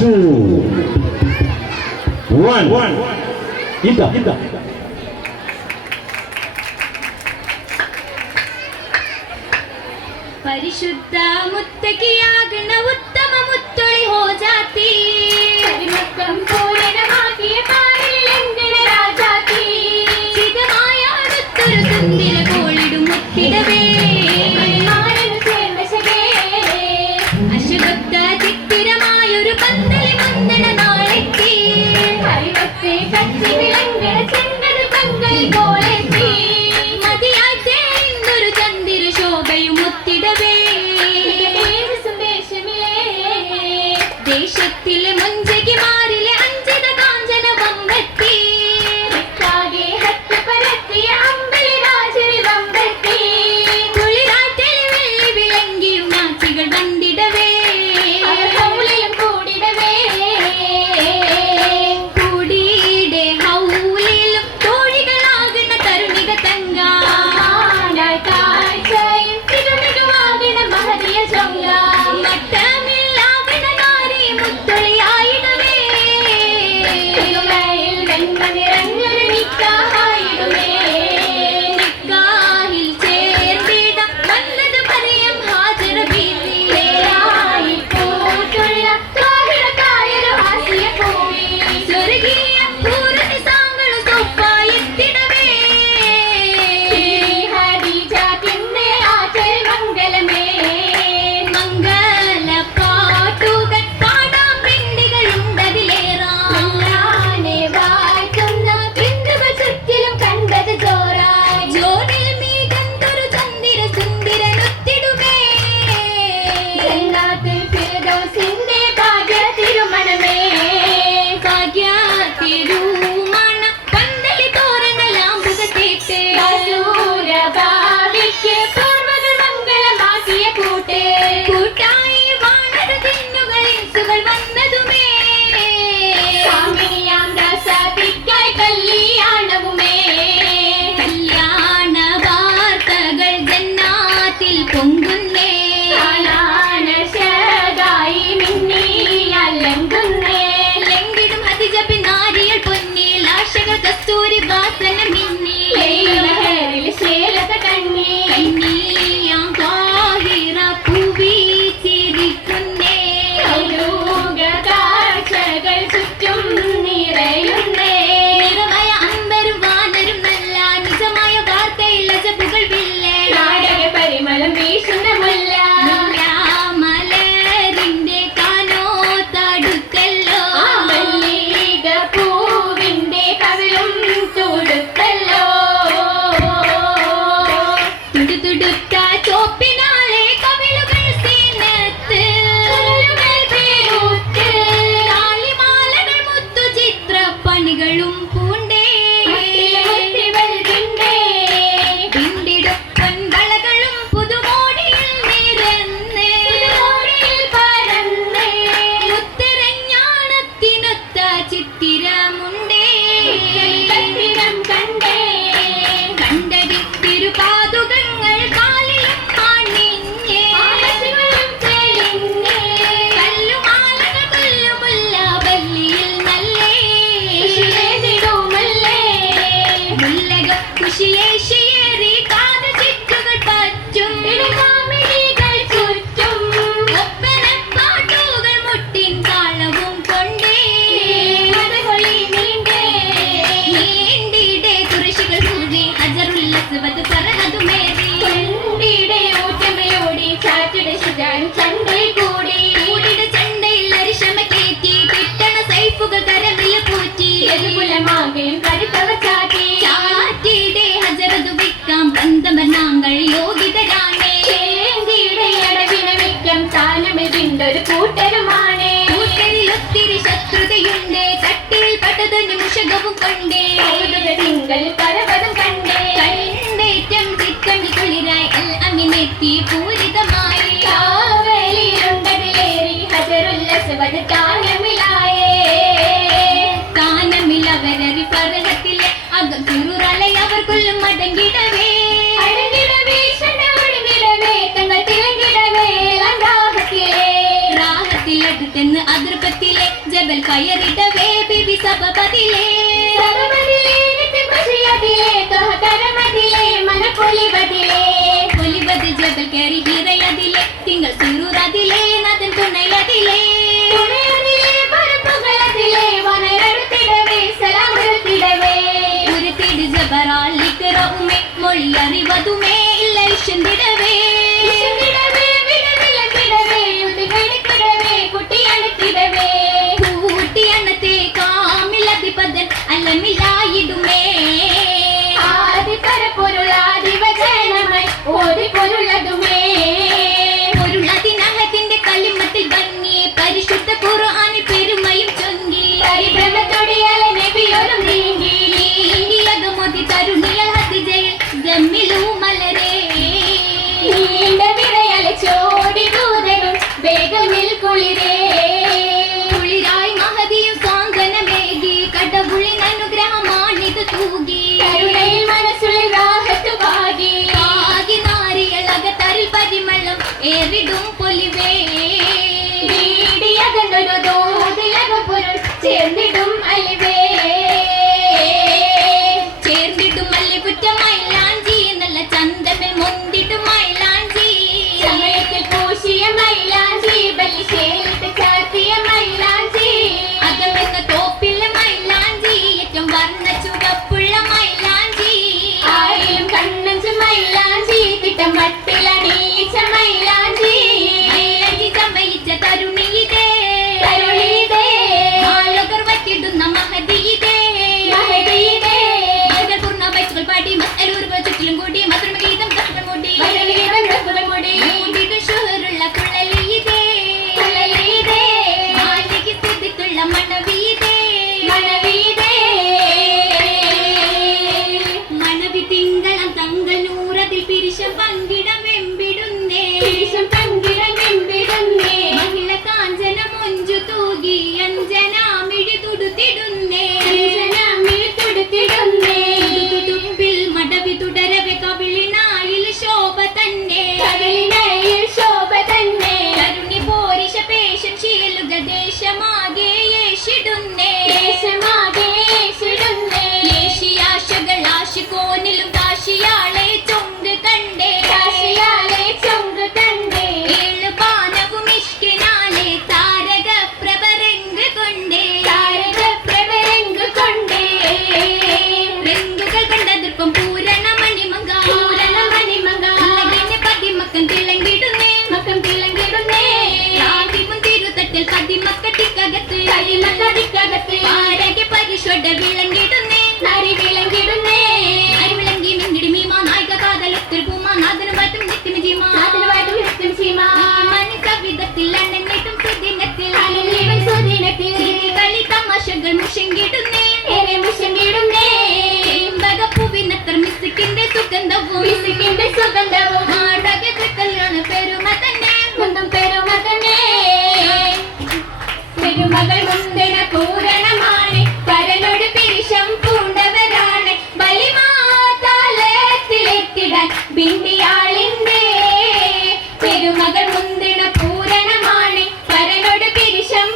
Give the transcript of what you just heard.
1 ഇതാ പരിശുദ്ധ മുത്തകിയാകണ ഉത്തമ മുത്തൊളി ഹോ ജാതി പരിമക്കം പൂരണമാക്കിയ പാരിലെങ്കണ രാജാതി ചിതമായ അടുത്തൊരു സുന്ദര കോളിടും മുത്തിടവേ അശുഭക്ത ചിത്തിരമായൊരു പന്തലി മുന്തണ നാളെത്തി ഹരിവത്തെ കച്ചി വിളങ്ങണ ചെണ്ടത് പങ്കൽ കോളെത്തി മതിയായി തേങ്ങൊരു ചന്ദിര ശോഭയും മുത്തിടവേ ദേശത്തിലെ മുഞ്ചകിമാരിലെ അഞ്ചിത കാഞ്ചന വമ്പത്തി പരത്തിയ അമ്പലി രാജരി വമ്പത്തി കുളിരാറ്റിൽ വെള്ളി വിളങ്ങിയും നാച്ചികൾ വന്നിടവേ കൂടിടവേ കൂടിയുടെ ഹൗലിലും തോഴികളാകുന്ന തരുണിക തങ്ക മഹതിയ ചൊങ്ക നിമിഷവും കൊണ്ടേ തിങ്കൾ പരവതം കണ്ടേ കണ്ടേറ്റം ചിക്കണ്ടി കുളിരായി അൽ അമിനെത്തി പൂരിതമായി കാവേലിയുണ്ടതിലേറി ഹജറുല്ലസ്വദ് കാനമിലായേ കാനമിലവരറി പർവ്വതത്തിലെ അകം ചുരുറലൈ അവർ കൊല്ലും മടങ്ങിടവേ തങ്ങൾ തിളങ്ങിടവേ രാഹത്തിലെ പെട്ടെന്ന് അതിർപ്പത്തിലെ ജബൽ കയറിട്ടവേ ബിബി സബബതിലെ പൊലിബത് ജബൽ കയറി ഹീറയതിലെ തിങ്കൾ സൂറൂറതിലെ നാഥൻ തുണയതിലെ ഉരുത്തിട് ജബറാളിക്കറവുമേ മൊഴി അറിവതുമേ ഇല്ല ഇഷന്തിടവേ കൂട്ടിയണത്തെ കാമിലധിപതൻ അല്ലമില്ലായിടുമേ പൊരുളതിനകത്തിന്റെ കലിമത്തിൽ ഭംഗി പരിശുദ്ധ ഖുർആനിൽ പെരുമയും ചൊങ്കി നീങ്ങിയതുമതി തരുണിയൽ ഹദിജയിൽ ഗമ്മിലൂ മലരേ ചോടി ദൂതരും വേഗമിൽ കുളിരേ കുളിരായി മഹതിയും സാന്ത്വനമേകി കടവുളിൻ അനുഗ്രഹമാണിത് തൂകി കരുണയിൽ മനസ്സുള്ളിൽ രാഹത്ത് ഭാഗി ആകി നാരികളകത്തരിൽ പരിമളം ഏറിടും പൊലിവേ വീടിയകന്നൊരു ദോതിലകപ്പുരുൾ ചേർന്നിടും അലിവേ ചേർന്നിടും അല്ലിപുറ്റ മൈലാഞ്ചി നല്ല ചന്തമിൽ മുന്തിടും മൈലാഞ്ചി സമയത്തിൽ പൂശിയ മൈലാഞ്ചി ബലിശേലത്ത് ചാർത്തിയ മൈലാഞ്ചി അകമെന്ന തോപ്പിലെ മൈലാഞ്ചി ഏറ്റവും വർണ്ണ ചുവപ്പുള്ള മൈലാഞ്ചി ആയിലും കണ്ണഞ്ച് മൈലാഞ്ചി തിട്ടം മട്ടിലണിയിച്ച മൈലാഞ്ചി മൈലാഞ്ചി ചമയിച്ച തരുണിയിതേ ആളുകൾ വറ്റിടുന്ന മഹതിയിതേ മകൾ പൂർണ്ണ വയസ്സുകൾ പാടി മസ്അലൂറുകൾ ചുറ്റിലും കൂടി മധുരമ ഗീതം കഷ്ടം മൂടി മൂടിടും ഷുഹറുള്ള കുഴലിയിതേ മാലിക്ക് സ്ഥിതിക്കുള്ള മണവീതേ മണവി തിങ്കളം തങ്കൾ നൂറതിൽ പിരിശം പങ്കിടം വെമ്പിടുന്നേ മഹിള കാഞ്ചന മൊഞ്ചു തൂകി അഞ്ജനാമിഴി തുടുത്തിടുന്നേ തുടുപ്പിൽ മടവി തുടരവെ കവിളിനായിൽ ശോഭ തന്നെ കരുണി പോരിശ പേശം ശീലുക ദേശമാകെ യേശിടുന്നേ യേശിയാശകൾ ആശിക്കോനിലും കാശിയാളെ ചൊങ്ക് കണ്ടേ ഏഴ് പാനവും ഇഷ്കിനാലെ താരക പ്രഭരംഗ് കൊണ്ടേ രംഗുകൾ കണ്ടതിർപ്പം പൂരണ മണിമങ്ക പതിമക്കം തിളങ്ങിടുന്നേ തിരുത്തട്ടിൽ പതിമക്കട്ടിക്കകത്ത് ആരകെ പരിശോധ വിളങ്ങിടുന്നേ വിളങ്ങി മിന്നിടി മീമാ നായിക കാതലത്തിൽ പൂമാ നാദനും വാറ്റും നിത്യം ജീമാ മനി കവിതത്തിൽ അനങ്ങിട്ടും സുദിനത്തിൽ കളി തമാശകൾ മുഷങ്കിടുന്നേ ചെമ്പകപ്പൂവിനത്ര മിസ്സിക്കിന്റെ സുഗന്ധവും നാടകത്തിലാണ് പെരുമ തന്നെ പെരുമകൾ മുന്തിന പൂരണമാണ് പരനോട് പിരിശം പൂണ്ടവരാണ് ബലിമാതാലത്തിലെത്തിടാൻ ബിന്ദിയാളിന്റെ പെരുമകൾ മുന്തിന പൂരണമാണ് പരനോട് പിരിശം